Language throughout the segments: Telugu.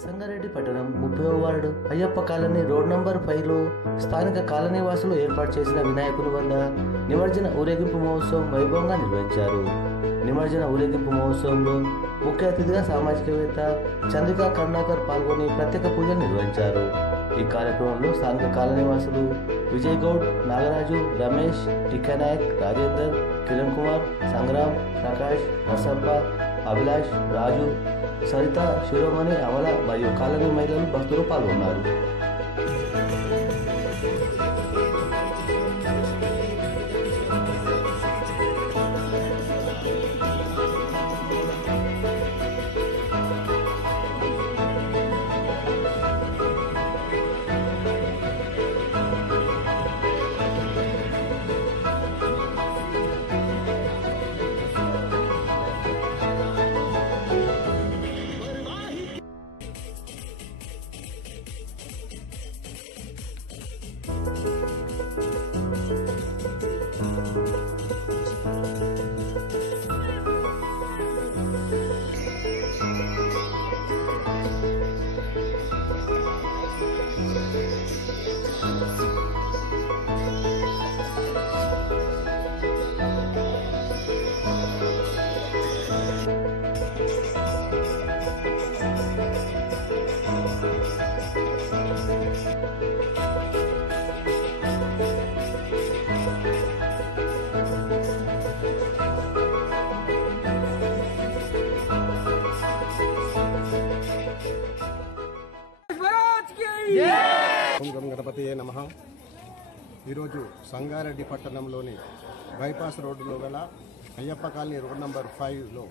సంగారెడ్డి పట్టణం 30వ ward Ayyappa colony road number 5లో స్థానిక కాలనీ వాసులు ఏర్పాటు చేసిన వినాయకుని వద్ద నిమజ్జన ఊరేగింపు మహోత్సవం వైభవంగా నిర్వహించారు. నిమజ్జన ఊరేగింపు మహోత్సవంలో ముఖ్య అతిథిగా సామాజికవేత్త చంద్రికా కరుణాకర్ పాల్గొని ప్రత్యేక పూజలు నిర్వహించారు. ఈ కార్యక్రమంలో స్థానిక కాలనీ వాసులు విజయ్ గౌడ్, నాగరాజు, రమేష్, టిక్కనాయక్, రాజేందర్, కిరణ్ కుమార్, సంగ్రామ్, ప్రకాష్, నర్సప్ప, అభిలాష్, రాజు, సరిత, శిరోమణి, అమల మరియు కాలనీ మహిళలు భక్తులు పాల్గొన్నారు. ఓం గణపతియే నమః. ఈరోజు సంగారెడ్డి పట్టణంలోని బైపాస్ రోడ్డులో గల అయ్యప్ప కాలనీ రోడ్ నంబర్ 5లో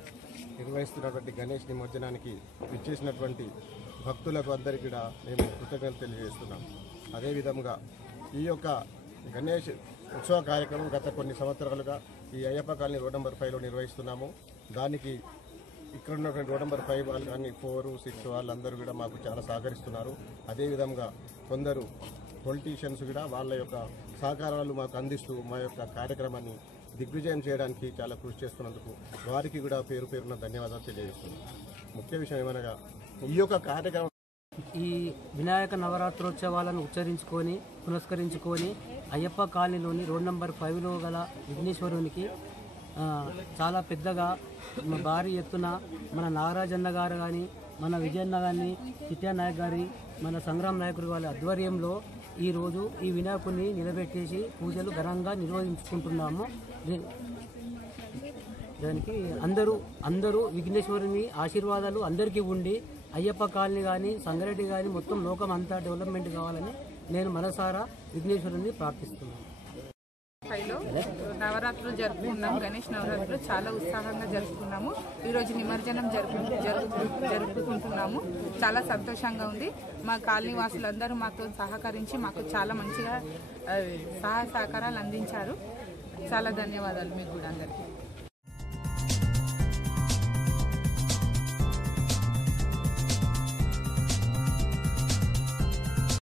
నిర్వహిస్తున్నటువంటి గణేష్ నిమజ్జనానికి ఇచ్చేసినటువంటి భక్తులకు అందరికీ కూడా మేము కృతజ్ఞతలు తెలియజేస్తున్నాం. అదేవిధంగా ఈ యొక్క గణేష్ ఉత్సవ కార్యక్రమం గత కొన్ని సంవత్సరాలుగా ఈ అయ్యప్ప కాలనీ రోడ్ నంబర్ 5లో నిర్వహిస్తున్నాము. దానికి ఇక్కడ ఉన్నటువంటి రోడ్ నెంబర్ 5 వాళ్ళు కానీ 4, 6 వాళ్ళందరూ కూడా మాకు చాలా సహకరిస్తున్నారు. అదేవిధంగా కొందరు పొలిటీషియన్స్ కూడా వాళ్ళ యొక్క సహకారాలు మాకు అందిస్తూ మా యొక్క కార్యక్రమాన్ని దిగ్విజయం చేయడానికి చాలా కృషి చేస్తున్నందుకు వారికి కూడా పేరు పేరున ధన్యవాదాలు తెలియజేస్తున్నాం. ముఖ్య విషయం ఏమనగా ఈ యొక్క కార్యక్రమం ఈ వినాయక నవరాత్రోత్సవాలను పురస్కరించుకొని అయ్యప్ప కాలనీలోని రోడ్ నంబర్ 5లో గల విఘ్నేశ్వరునికి చాలా పెద్దగా భారీ ఎత్తున మన నాగరాజన్న గారు కానీ, మన విజయన్న కానీ, చిట్టా నాయక్ గారి, మన సంగ్రామ్ నాయకుడు వాళ్ళ ఆధ్వర్యంలో ఈరోజు ఈ వినాయకుడిని నిలబెట్టేసి పూజలు ఘనంగా నిర్వహించుకుంటున్నాము. దానికి అందరూ విఘ్నేశ్వరుని ఆశీర్వాదాలు అందరికీ ఉండి అయ్యప్ప కాలనీ కానీ, సంగారెడ్డి కానీ మొత్తం లోకం అంతా డెవలప్మెంట్ కావాలని నేను మనసారా విఘ్నేశ్వరుని ప్రార్థిస్తున్నాను. నవరాత్రులు జరుపుకున్నాము. గణేష్ నవరాత్రులు చాలా ఉత్సాహంగా జరుపుకున్నాము. ఈరోజు నిమజ్జనం జరుపుకుంటున్నాము. చాలా సంతోషంగా ఉంది. మా కాలనీ వాసులందరూ మాతో సహకరించి మాకు చాలా మంచిగా సహకారాలు అందించారు. చాలా ధన్యవాదాలు మీకు కూడా అందరికీ.